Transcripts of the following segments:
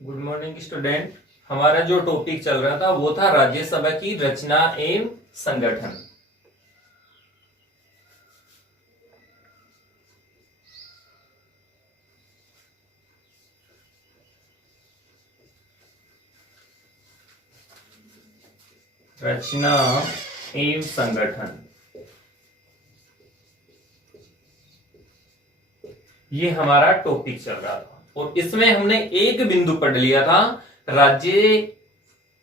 Good morning student. हमारा जो topic चल रहा था वो था राज्यसभा की रचना एवं संगठन। रचना एवं संगठन, ये हमारा टॉपिक चल रहा था और इसमें हमने एक बिंदु पढ़ लिया था, राज्य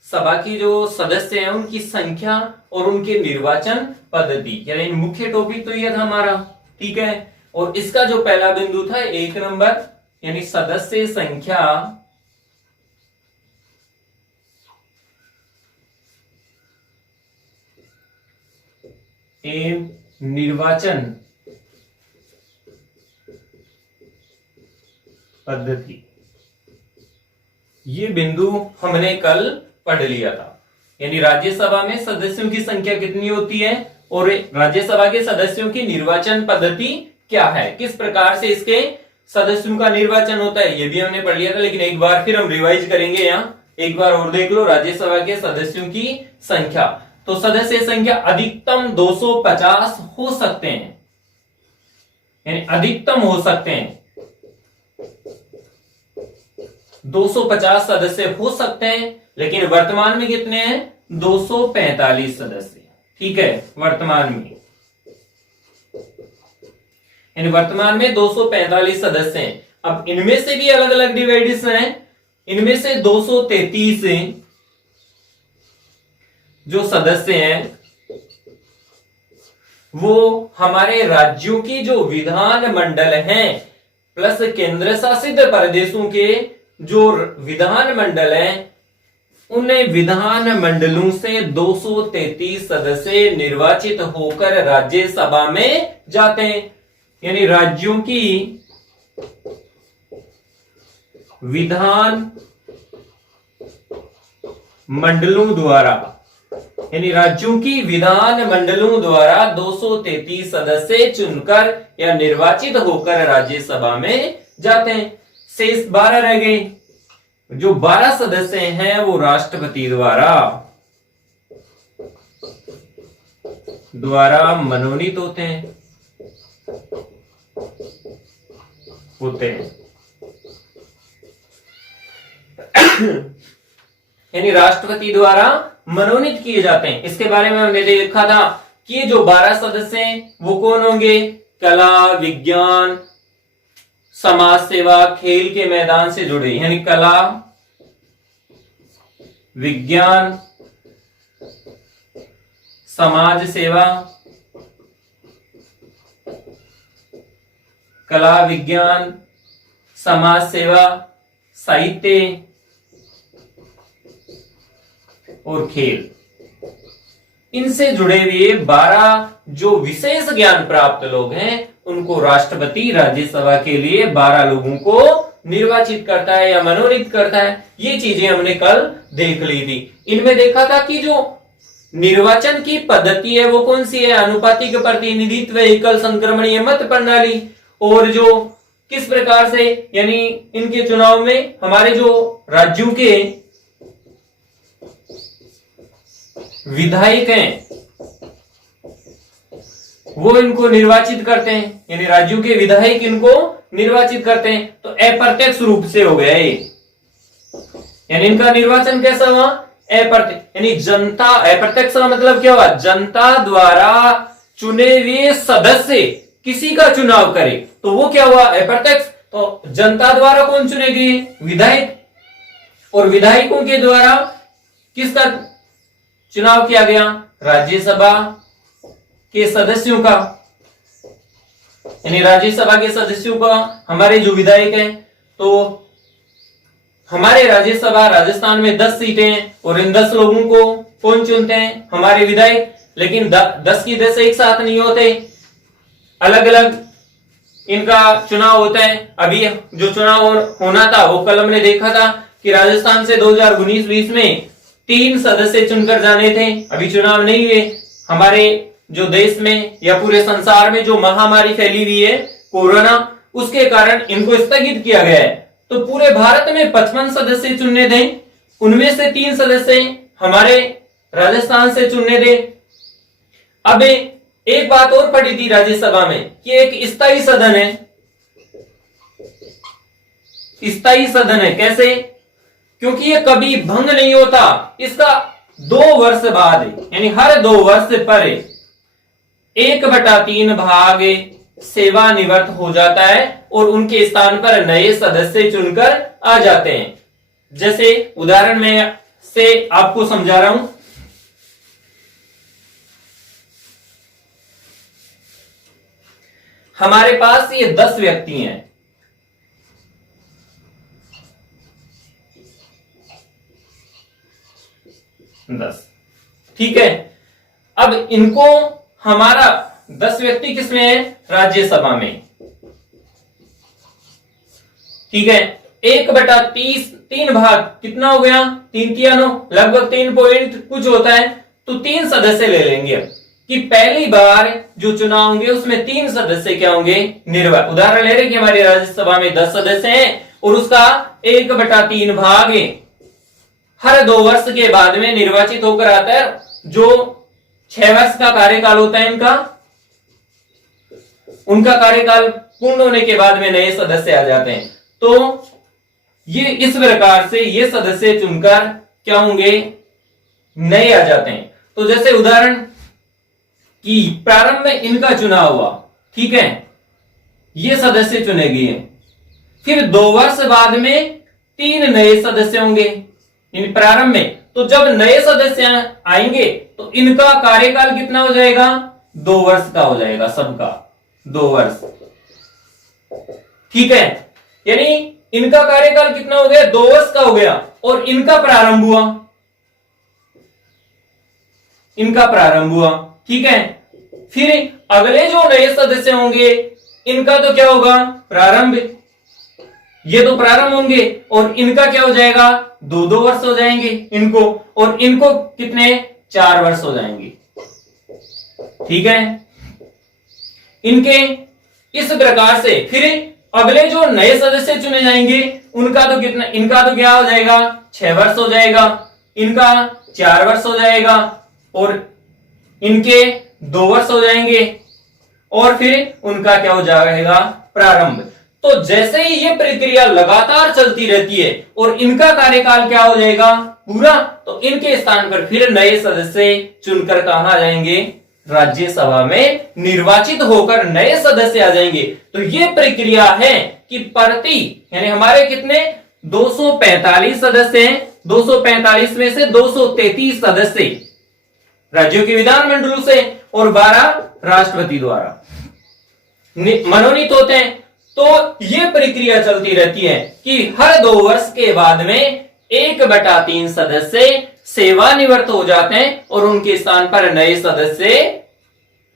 सभा की जो सदस्य हैं उनकी संख्या और उनके निर्वाचन पद्धति। यानी मुख्य टॉपिक तो यह था हमारा, ठीक है। और इसका जो पहला बिंदु था 1 नंबर, यानी सदस्य संख्या एवं निर्वाचन पद्धति, ये बिंदु हमने कल पढ़ लिया था। यानी राज्यसभा में सदस्यों की संख्या कितनी होती है और राज्यसभा के सदस्यों की निर्वाचन पद्धति क्या है, किस प्रकार से इसके सदस्यों का निर्वाचन होता है, ये भी हमने पढ़ लिया था। लेकिन एक बार फिर हम रिवाइज करेंगे, यहाँ एक बार और देख लो। राज्यसभा के सदस्यों की संख्या, तो सदस्य संख्या अधिकतम 250 हो सकते हैं, यानी अधिकतम हो सकते हैं 250 सदस्य हो सकते हैं। लेकिन वर्तमान में कितने हैं? 245 सदस्य, ठीक है, वर्तमान में। यानी वर्तमान में 245 सदस्य हैं। अब इनमें से भी अलग अलग डिवाइड्स हैं। इनमें से 233 जो सदस्य हैं वो हमारे राज्यों की जो विधान मंडल हैं प्लस केंद्र शासित प्रदेशों के जो विधान मंडल हैं, उन विधान मंडलों से 233 सदस्य निर्वाचित होकर राज्यसभा में जाते हैं। यानी राज्यों की विधान मंडलों द्वारा, यानी राज्यों की विधान मंडलों द्वारा 233 सदस्य चुनकर या निर्वाचित होकर राज्यसभा में जाते हैं। शेष 12 रह गए। जो 12 सदस्य हैं वो राष्ट्रपति द्वारा मनोनीत होते हैं। यानी राष्ट्रपति द्वारा मनोनीत किए जाते हैं। इसके बारे में हमने देखा था कि ये जो 12 सदस्य हैं वो कौन होंगे? कला, विज्ञान, समाज सेवा, खेल के मैदान से जुड़े, यानी कला, विज्ञान, समाज सेवा, कला, विज्ञान, समाज सेवा, साहित्य और खेल, इनसे जुड़े हुए 12 जो विशेष ज्ञान प्राप्त लोग हैं उनको राष्ट्रपति राज्यसभा के लिए 12 लोगों को निर्वाचित करता है या मनोनीत करता है। ये चीजें हमने कल देख ली थी। इनमें देखा था कि जो निर्वाचन की पद्धति है वो कौन सी है? अनुपातिक प्रतिनिधित्व, एकल संक्रमणीय मत प्रणाली। और जो किस प्रकार से, यानी इनके चुनाव में हमारे जो राज्यों के विधायक हैं वो इनको निर्वाचित करते हैं, यानी राज्यों के विधायक इनको निर्वाचित करते हैं। तो अप्रत्यक्ष रूप से हो गया ये, यानी इनका निर्वाचन कैसा हुआ? अप्रत्यक्ष, यानी जनता, अप्रत्यक्ष का मतलब क्या हुआ? जनता द्वारा चुने हुए सदस्य किसी का चुनाव करे तो वो क्या हुआ? अप्रत्यक्ष। तो जनता द्वारा कौन चुनेगी? विधायक। और विधायकों के द्वारा किसका चुनाव किया गया? राज्यसभा के सदस्यों का। यानी राज्यसभा के सदस्यों का हमारे जो विधायक हैं, तो हमारे राज्यसभा राजस्थान में 10 सीटें हैं और इन 10 लोगों को कौन चुनते हैं? हमारे विधायक। लेकिन 10 की 10 एक साथ नहीं होते, अलग अलग इनका चुनाव होता है। अभी जो चुनाव होना था वो कल हमने देखा था कि राजस्थान से 2019-20 में 3 सदस्य चुनकर जाने थे, अभी चुनाव नहीं हुए। हमारे जो देश में या पूरे संसार में जो महामारी फैली हुई है कोरोना, उसके कारण इनको स्थगित किया गया है। तो पूरे भारत में 55 सदस्य चुनने दें, उनमें से 3 सदस्य हमारे राजस्थान से चुनने दें। अब एक बात और पड़ी थी राज्यसभा में कि एक स्थायी सदन है, स्थायी सदन है। कैसे? क्योंकि ये कभी भंग नहीं होता, इसका 2 वर्ष बाद यानी हर 2 वर्ष पर 1/3 भाग सेवानिवृत्त हो जाता है और उनके स्थान पर नए सदस्य चुनकर आ जाते हैं। जैसे उदाहरण में से आपको समझा रहा हूं। हमारे पास ये 10 व्यक्ति हैं, 10, ठीक है। अब इनको हमारा 10 व्यक्ति किसमें है? राज्यसभा में, ठीक है। 1/3 भाग कितना हो गया? 3 किया 9, लगभग 3 पॉइंट कुछ होता है। तो 3 सदस्य ले लेंगे अब कि पहली बार जो चुनाव होंगे उसमें 3 सदस्य क्या होंगे? निर्वाचित। उदाहरण ले रहे कि हमारी राज्यसभा में 10 सदस्य हैं और उसका 1/3 भाग हर 2 वर्ष के बाद में निर्वाचित होकर आता है। जो 6 वर्ष का कार्यकाल होता है इनका, उनका कार्यकाल पूर्ण होने के बाद में नए सदस्य आ जाते हैं। तो ये इस प्रकार से ये सदस्य चुनकर क्या होंगे? नए आ जाते हैं। तो जैसे उदाहरण कि प्रारंभ में इनका चुनाव हुआ, ठीक है, ये सदस्य चुने गए, फिर 2 वर्ष बाद में 3 नए सदस्य होंगे इन प्रारंभ में। तो जब नए सदस्य आएंगे तो इनका कार्यकाल कितना हो जाएगा? 2 वर्ष का हो जाएगा, सबका 2 वर्ष, ठीक है। यानी इनका कार्यकाल कितना हो गया? 2 वर्ष का हो गया। और इनका प्रारंभ हुआ, इनका प्रारंभ हुआ, ठीक है। फिर अगले जो नए सदस्य होंगे इनका तो क्या होगा? प्रारंभ, ये तो प्रारंभ होंगे और इनका क्या हो जाएगा? 2-2 वर्ष हो जाएंगे इनको, और इनको कितने? 4 वर्ष हो जाएंगे, ठीक है। इनके इस प्रकार से फिर अगले जो नए सदस्य चुने जाएंगे उनका तो कितना? इनका तो क्या हो जाएगा? 6 वर्ष हो जाएगा, इनका 4 वर्ष हो जाएगा और इनके 2 वर्ष हो जाएंगे और फिर उनका क्या हो जाएगा? प्रारंभ। तो जैसे ही ये प्रक्रिया लगातार चलती रहती है और इनका कार्यकाल क्या हो जाएगा? पूरा, तो इनके स्थान पर फिर नए सदस्य चुनकर कहां जाएंगे? राज्यसभा में निर्वाचित होकर नए सदस्य आ जाएंगे। तो ये प्रक्रिया है कि प्रति यानी हमारे कितने? 245 सदस्य हैं, 245 में से 233 सदस्य राज्यों के विधानमंडलों से और 12 राष्ट्रपति द्वारा मनोनीत होते हैं। तो ये प्रक्रिया चलती रहती है कि हर 2 वर्ष के बाद में 1/3 सदस्य सेवानिवृत्त हो जाते हैं और उनके स्थान पर नए सदस्य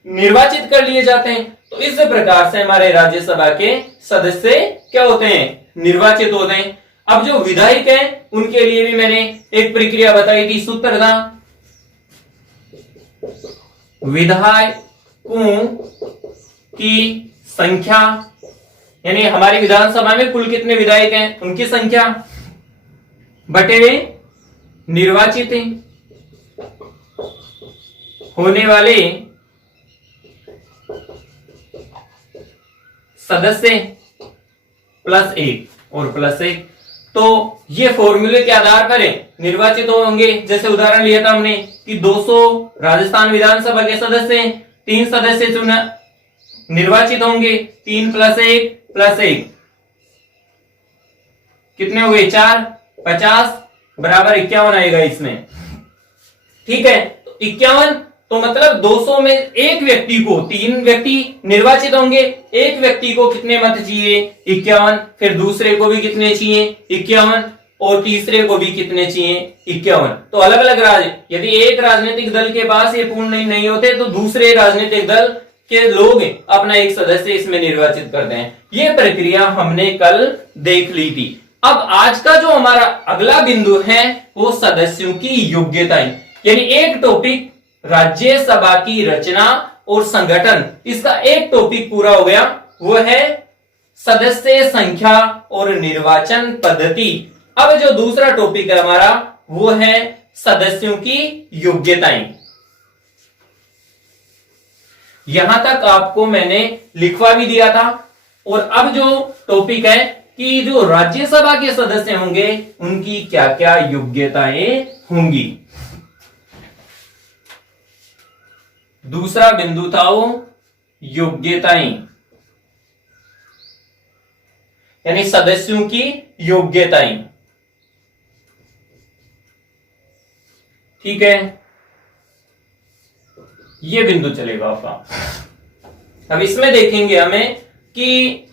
निर्वाचित कर लिए जाते हैं। तो इस प्रकार से हमारे राज्यसभा के सदस्य क्या होते हैं? निर्वाचित होते हैं। अब जो विधायक हैं उनके लिए भी मैंने एक प्रक्रिया बताई थी, सूत्र था विधायकों की संख्या, यानी हमारी विधानसभा में कुल कितने विधायक हैं उनकी संख्या बटे निर्वाचित होने वाले सदस्य +1 और +1। तो ये फॉर्मूले के आधार पर निर्वाचित होंगे। जैसे उदाहरण लिया था हमने कि 200 राजस्थान विधानसभा के सदस्य, 3 सदस्य चुना निर्वाचित होंगे, 3 + 1 कितने हो गए? 4, 50 बराबर 51 आएगा इसमें, ठीक है। तो 51 तो मतलब 200 में एक व्यक्ति को, 3 व्यक्ति निर्वाचित होंगे, एक व्यक्ति को कितने मत चाहिए? 51, फिर दूसरे को भी कितने चाहिए? 51, और तीसरे को भी कितने चाहिए? 51। तो अलग अलग यदि एक राजनीतिक दल के पास ये पूर्ण नहीं होते तो दूसरे राजनीतिक दल के लोग अपना एक सदस्य इसमें निर्वाचित करते हैं। ये प्रक्रिया हमने कल देख ली थी। अब आज का जो हमारा अगला बिंदु है वो सदस्यों की योग्यताएं, यानी एक टॉपिक राज्यसभा की रचना और संगठन, इसका एक टॉपिक पूरा हो गया, वो है सदस्य संख्या और निर्वाचन पद्धति। अब जो दूसरा टॉपिक है हमारा वो है सदस्यों की योग्यताएं। यहां तक आपको मैंने लिखवा भी दिया था। और अब जो टॉपिक है कि जो राज्यसभा के सदस्य होंगे उनकी क्या क्या योग्यताएं होंगी। दूसरा बिंदु था वो योग्यताएं, यानी सदस्यों की योग्यताएं। ठीक है, ये बिंदु चलेगा आपका। अब इसमें देखेंगे हमें कि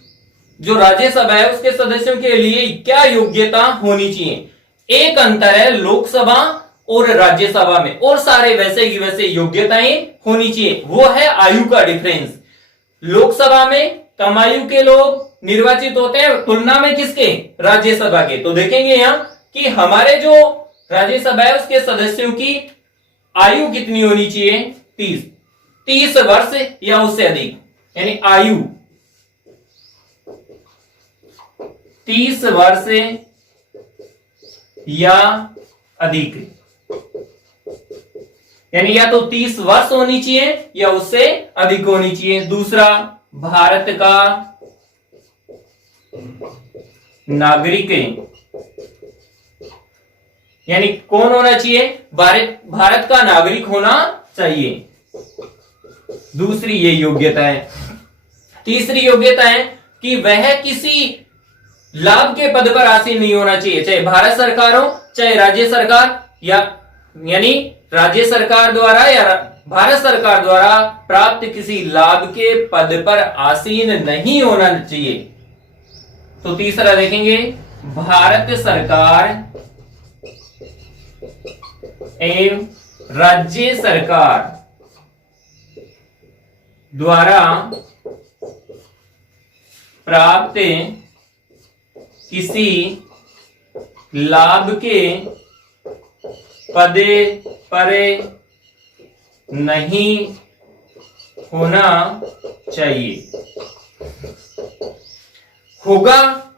जो राज्यसभा है उसके सदस्यों के लिए क्या योग्यता होनी चाहिए। एक अंतर है लोकसभा और राज्यसभा में, और सारे वैसे की वैसे योग्यताएं होनी चाहिए, वो है आयु का डिफरेंस। लोकसभा में कम आयु के लोग निर्वाचित होते हैं तुलना में किसके, राज्यसभा के। तो देखेंगे यहां कि हमारे जो राज्यसभा है उसके सदस्यों की आयु कितनी होनी चाहिए, 30 वर्ष या उससे अधिक, यानी आयु 30 वर्ष या अधिक, यानी या तो 30 वर्ष होनी चाहिए या उससे अधिक होनी चाहिए। दूसरा, भारत का नागरिक, यानी कौन होना चाहिए, भारत का नागरिक होना चाहिए। दूसरी ये योग्यता है। तीसरी योग्यता है कि वह किसी लाभ के पद पर आसीन नहीं होना चाहिए, चाहे भारत सरकार हो चाहे राज्य सरकार, यानी राज्य सरकार द्वारा या भारत सरकार द्वारा प्राप्त किसी लाभ के पद पर आसीन नहीं होना चाहिए। तो तीसरा देखेंगे, भारत सरकार एवं राज्य सरकार द्वारा प्राप्त किसी लाभ के पद पर नहीं होना चाहिए। होगा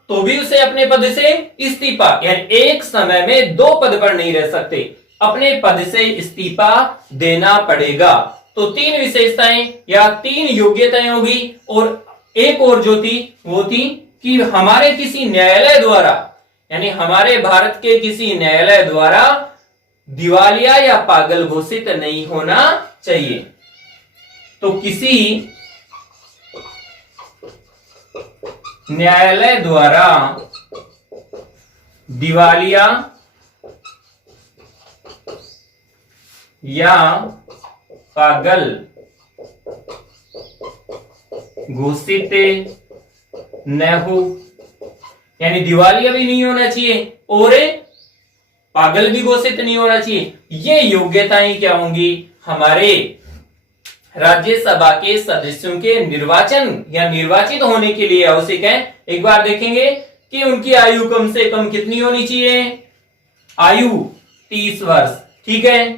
तो भी उसे अपने पद से इस्तीफा, यानी एक समय में 2 पद पर नहीं रह सकते, अपने पद से इस्तीफा देना पड़ेगा। तो 3 विशेषताएं या 3 योग्यताएं होगी। और एक और जो थी वो थी कि हमारे किसी न्यायालय द्वारा, यानी हमारे भारत के किसी न्यायालय द्वारा दिवालिया या पागल घोषित नहीं होना चाहिए। तो किसी न्यायालय द्वारा दिवालिया या पागल घोषित न हो, यानी दिवालिया भी नहीं होना चाहिए और पागल भी घोषित नहीं होना चाहिए। ये योग्यताएं क्या होंगी, हमारे राज्यसभा के सदस्यों के निर्वाचन या निर्वाचित होने के लिए आवश्यक है। एक बार देखेंगे कि उनकी आयु कम से कम कितनी होनी चाहिए, आयु 30 वर्ष। ठीक है,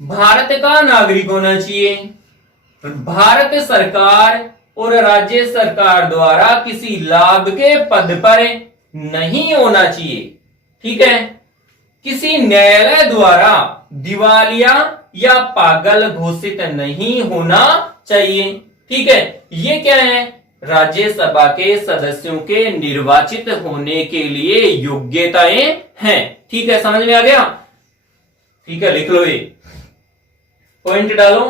भारत का नागरिक होना चाहिए, भारत सरकार और राज्य सरकार द्वारा किसी लाभ के पद पर नहीं होना चाहिए। ठीक है, किसी न्यायालय द्वारा दिवालिया या पागल घोषित नहीं होना चाहिए। ठीक है, ये क्या है, राज्यसभा के सदस्यों के निर्वाचित होने के लिए योग्यताएं हैं। ठीक है, समझ में आ गया। ठीक है, लिख लो, ये पॉइंट डालो।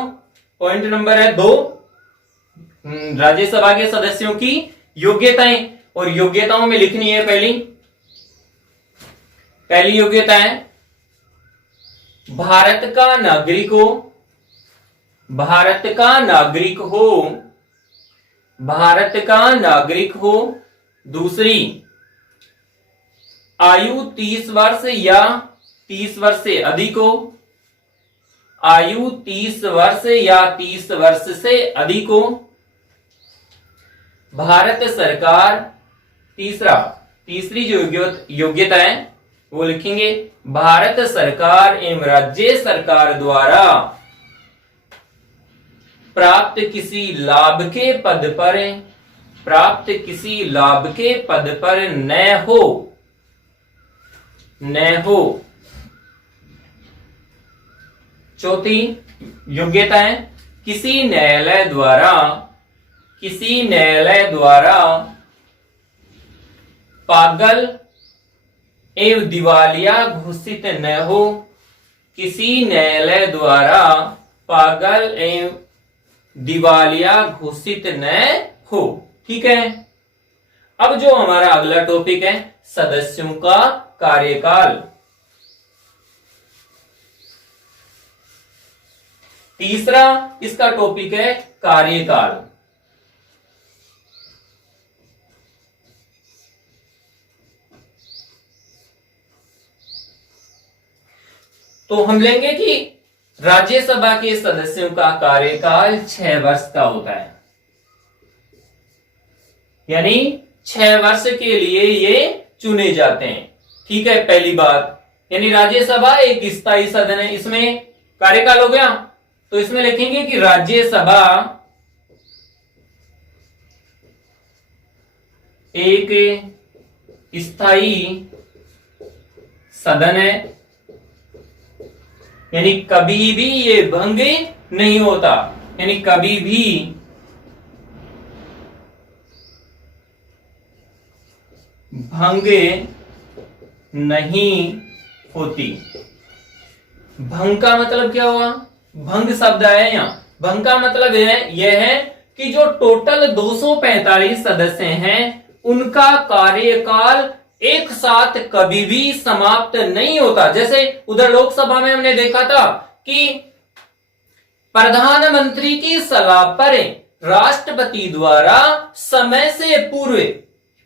पॉइंट नंबर है 2, राज्यसभा के सदस्यों की योग्यताएं। और योग्यताओं में लिखनी है पहली योग्यता है भारत का नागरिक हो, भारत का नागरिक हो, भारत का नागरिक हो। दूसरी, आयु 30 वर्ष या 30 वर्ष से अधिक हो, आयु 30 वर्ष या 30 वर्ष से अधिक हो। भारत सरकार, तीसरी जो योग्यता है वो लिखेंगे, भारत सरकार एवं राज्य सरकार द्वारा प्राप्त किसी लाभ के पद पर प्राप्त किसी लाभ के पद पर न हो। चौथी योग्यता है किसी न्यायालय द्वारा पागल एवं दिवालिया घोषित न हो। किसी न्यायालय द्वारा पागल एवं दिवालिया घोषित न हो। ठीक है। अब जो हमारा अगला टॉपिक है सदस्यों का कार्यकाल। तीसरा इसका टॉपिक है कार्यकाल। तो हम लेंगे कि राज्यसभा के सदस्यों का कार्यकाल 6 वर्ष का होता है, यानी 6 वर्ष के लिए ये चुने जाते हैं। ठीक है, पहली बात, यानी राज्यसभा एक स्थायी सदन है, इसमें कार्यकाल हो गया। तो इसमें लिखेंगे कि राज्यसभा एक स्थायी सदन है, यानी कभी भी ये भंग नहीं होता, यानी कभी भी भंग नहीं होती। भंग का मतलब क्या हुआ? भंग शब्द है यहाँ। भंग का मतलब यह है कि जो टोटल 245 सदस्य हैं उनका कार्यकाल एक साथ कभी भी समाप्त नहीं होता। जैसे उधर लोकसभा में हमने देखा था कि प्रधानमंत्री की सलाह पर राष्ट्रपति द्वारा समय से पूर्व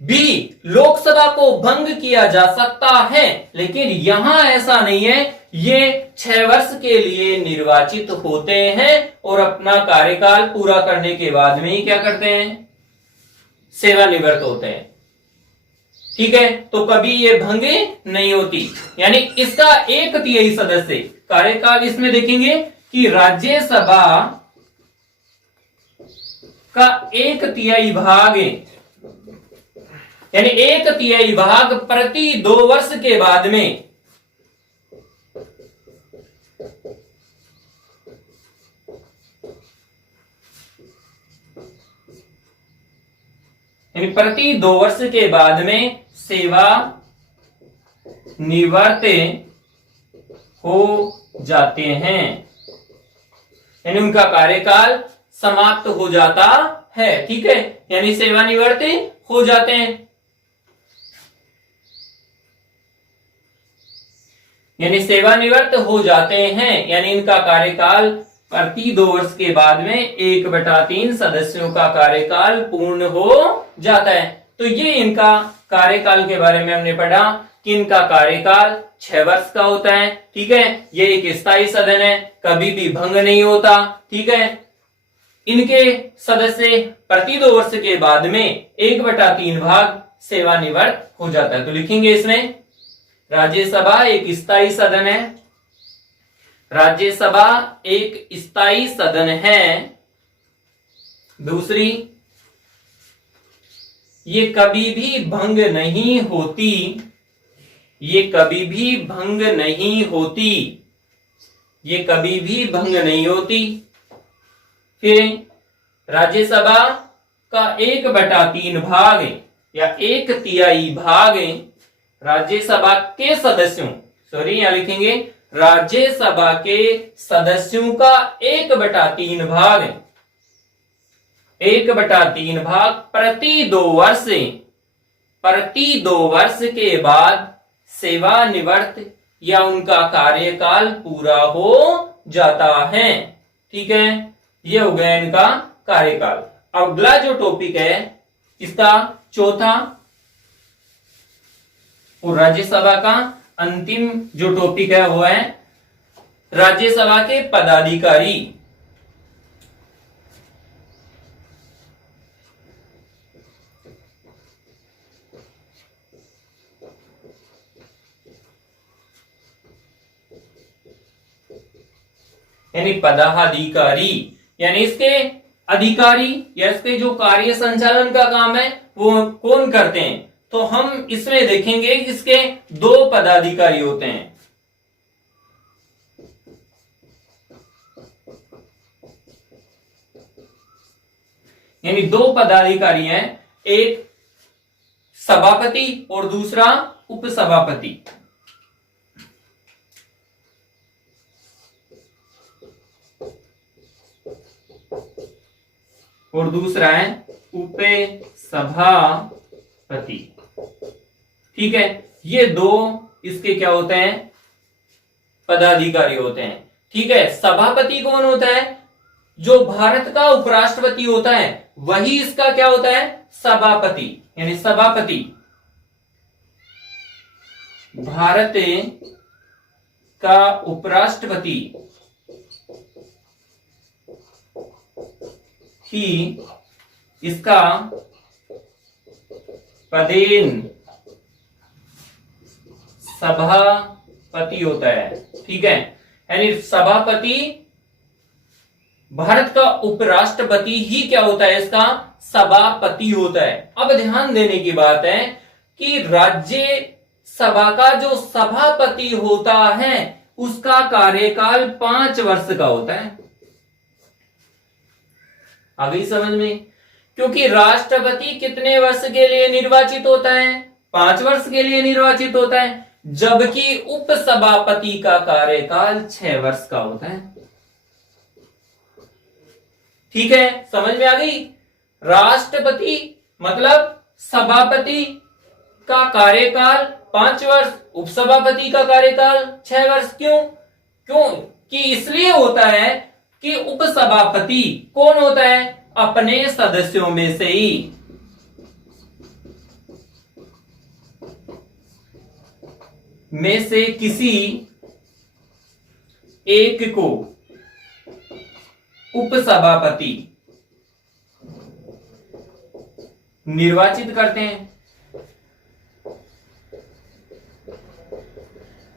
भी लोकसभा को भंग किया जा सकता है, लेकिन यहां ऐसा नहीं है। ये 6 वर्ष के लिए निर्वाचित होते हैं और अपना कार्यकाल पूरा करने के बाद में ही क्या करते हैं? सेवानिवृत्त होते हैं। ठीक है, तो कभी ये भंग नहीं होती। यानी इसका 1/3 सदस्य कार्यकाल, इसमें देखेंगे कि राज्यसभा का 1/3 भाग, यानी 1/3 भाग प्रति 2 वर्ष के बाद में यानी प्रति 2 वर्ष के बाद में सेवा निवृत्त हो जाते हैं, यानी उनका कार्यकाल समाप्त हो जाता है। ठीक है, यानी सेवानिवृत्त हो जाते हैं, यानी सेवानिवृत्त हो जाते हैं, यानी इनका कार्यकाल प्रति 2 वर्ष के बाद में 1/3 सदस्यों का कार्यकाल पूर्ण हो जाता है। तो ये इनका कार्यकाल के बारे में हमने पढ़ा कि इनका कार्यकाल 6 वर्ष का होता है। ठीक है, ये एक स्थायी सदन है, कभी भी भंग नहीं होता। ठीक है, इनके सदस्य प्रति 2 वर्ष के बाद में 1/3 भाग सेवानिवृत्त हो जाता है। तो लिखेंगे इसमें राज्यसभा एक स्थायी सदन है, राज्यसभा एक स्थायी सदन है। दूसरी, ये कभी भी भंग नहीं होती, ये कभी भी भंग नहीं होती, ये कभी भी भंग नहीं होती। फिर राज्यसभा का 1/3 भाग या 1/3 भाग राज्यसभा के सदस्यों, सॉरी यहां लिखेंगे राज्यसभा के सदस्यों का 1/3 भाग, 1/3 भाग प्रति 2 वर्ष, प्रति 2 वर्ष के बाद सेवानिवृत्त या उनका कार्यकाल पूरा हो जाता है। ठीक है, यह हो गया इनका कार्यकाल। अगला जो टॉपिक है इसका चौथा और राज्यसभा का अंतिम जो टॉपिक है वो है राज्यसभा के पदाधिकारी। यानी पदाधिकारी, यानी इसके अधिकारी या इसके जो कार्य संचालन का काम है वो कौन करते हैं, तो हम इसमें देखेंगे कि इसके दो पदाधिकारी होते हैं। यानी दो पदाधिकारी हैं, एक सभापति और दूसरा उपसभापति। और दूसरा है उपसभापति। ठीक है, ये दो इसके क्या होते हैं, पदाधिकारी होते हैं। ठीक है, सभापति कौन होता है, जो भारत का उपराष्ट्रपति होता है वही इसका क्या होता है, सभापति। यानी सभापति भारत का उपराष्ट्रपति ही इसका पदेन सभापति होता है। ठीक है, यानी सभापति भारत का उपराष्ट्रपति ही क्या होता है, इसका सभापति होता है। अब ध्यान देने की बात है कि राज्य सभा का जो सभापति होता है उसका कार्यकाल 5 वर्ष का होता है। आ गई समझ में? क्योंकि राष्ट्रपति कितने वर्ष के लिए निर्वाचित होता है, 5 वर्ष के लिए निर्वाचित होता है, जबकि उपसभापति का कार्यकाल 6 वर्ष का होता है। ठीक है, समझ में आ गई? राष्ट्रपति मतलब सभापति का कार्यकाल 5 वर्ष, उपसभापति का कार्यकाल 6 वर्ष। क्यों कि इसलिए होता है कि उपसभापति कौन होता है, अपने सदस्यों में से ही किसी एक को उपसभापति निर्वाचित करते हैं।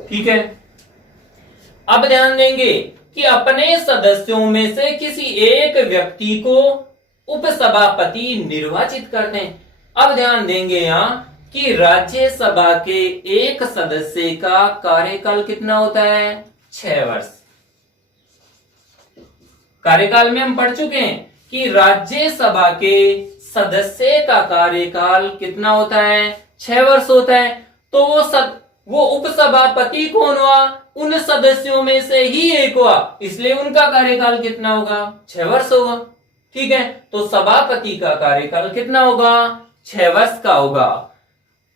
ठीक है, अब ध्यान देंगे कि अपने सदस्यों में से किसी एक व्यक्ति को उपसभापति निर्वाचित करते हैं। अब ध्यान देंगे यहां कि राज्यसभा के एक सदस्य का कार्यकाल कितना होता है, 6 वर्ष। कार्यकाल में हम पढ़ चुके हैं कि राज्यसभा के सदस्य का कार्यकाल कितना होता है, 6 वर्ष होता है। तो वो उपसभापति कौन हुआ, उन सदस्यों में से ही एक हुआ, इसलिए उनका कार्यकाल कितना होगा, 6 वर्ष होगा। ठीक है, तो सभापति का कार्यकाल कितना होगा, 6 वर्ष का होगा।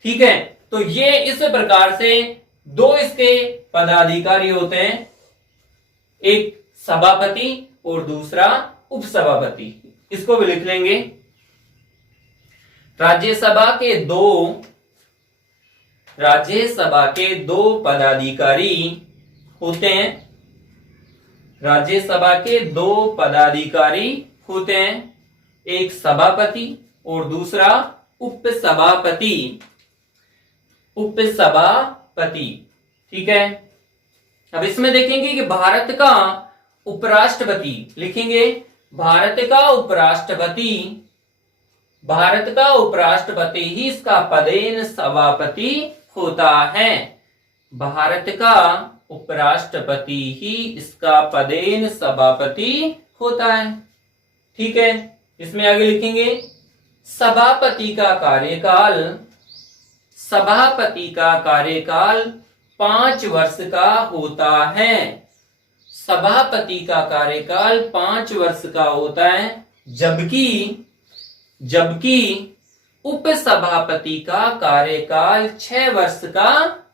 ठीक है, तो ये इस प्रकार से दो इसके पदाधिकारी होते हैं, एक सभापति और दूसरा उपसभापति। इसको भी लिख लेंगे। राज्यसभा के दो पदाधिकारी होते हैं। राज्यसभा के दो पदाधिकारी होते हैं, एक सभापति और दूसरा उपसभापति। ठीक है, अब इसमें देखेंगे कि भारत का उपराष्ट्रपति लिखेंगे, भारत का उपराष्ट्रपति ही इसका पदेन सभापति होता है। भारत का उपराष्ट्रपति ही इसका पदेन सभापति होता है। ठीक है, इसमें आगे लिखेंगे सभापति का कार्यकाल 5 वर्ष का होता है। सभापति का कार्यकाल 5 वर्ष का होता है, जबकि उपसभापति का कार्यकाल 6 वर्ष का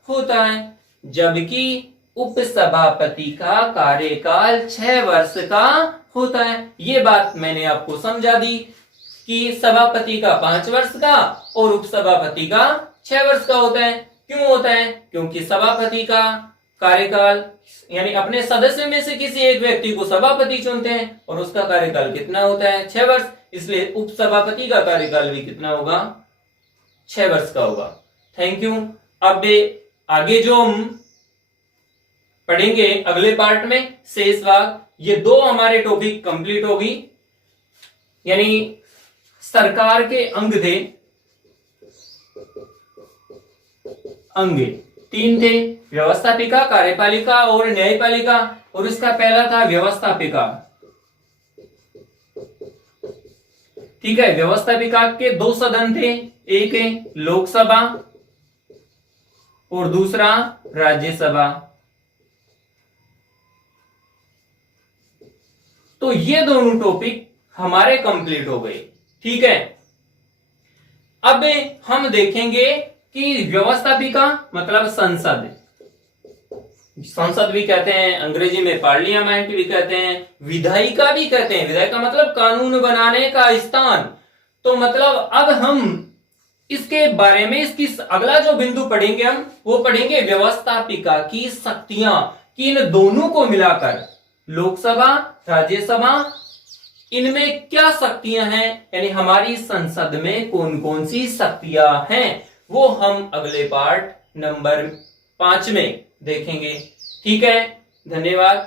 होता है। जबकि उपसभापति का कार्यकाल 6 वर्ष का होता है। ये बात मैंने आपको समझा दी कि सभापति का 5 वर्ष का और उपसभापति का 6 वर्ष का होता है। क्यों होता है? क्योंकि सभापति का कार्यकाल यानी अपने सदस्य में से किसी एक व्यक्ति को सभापति चुनते हैं और उसका कार्यकाल कितना होता है, 6 वर्ष। इसलिए उपसभापति का कार्यकाल भी कितना होगा, 6 वर्ष का होगा। Thank you. अब आगे जो हम पढ़ेंगे अगले पार्ट में शेष भाग, ये दो हमारे टॉपिक कंप्लीट होगी। यानी सरकार के अंग थे, अंग 3 थे, व्यवस्थापिका, कार्यपालिका और न्यायपालिका। और इसका पहला था व्यवस्थापिका। ठीक है, व्यवस्थापिका के 2 सदन थे, एक है लोकसभा और दूसरा राज्यसभा। तो ये दोनों टॉपिक हमारे कंप्लीट हो गए। ठीक है, अब हम देखेंगे कि व्यवस्थापिका मतलब संसद, संसद भी कहते हैं, अंग्रेजी में पार्लियामेंट भी कहते हैं, विधायिका भी कहते हैं। विधायिका मतलब कानून बनाने का स्थान। तो मतलब अब हम इसके बारे में, इसकी अगला जो बिंदु पढ़ेंगे हम, वो पढ़ेंगे व्यवस्थापिका की शक्तियां, कि इन दोनों को मिलाकर लोकसभा, राज्यसभा, इनमें क्या शक्तियां हैं, यानी हमारी संसद में कौन कौन सी शक्तियां हैं, वो हम अगले पार्ट नंबर 5 में देखेंगे। ठीक है, धन्यवाद।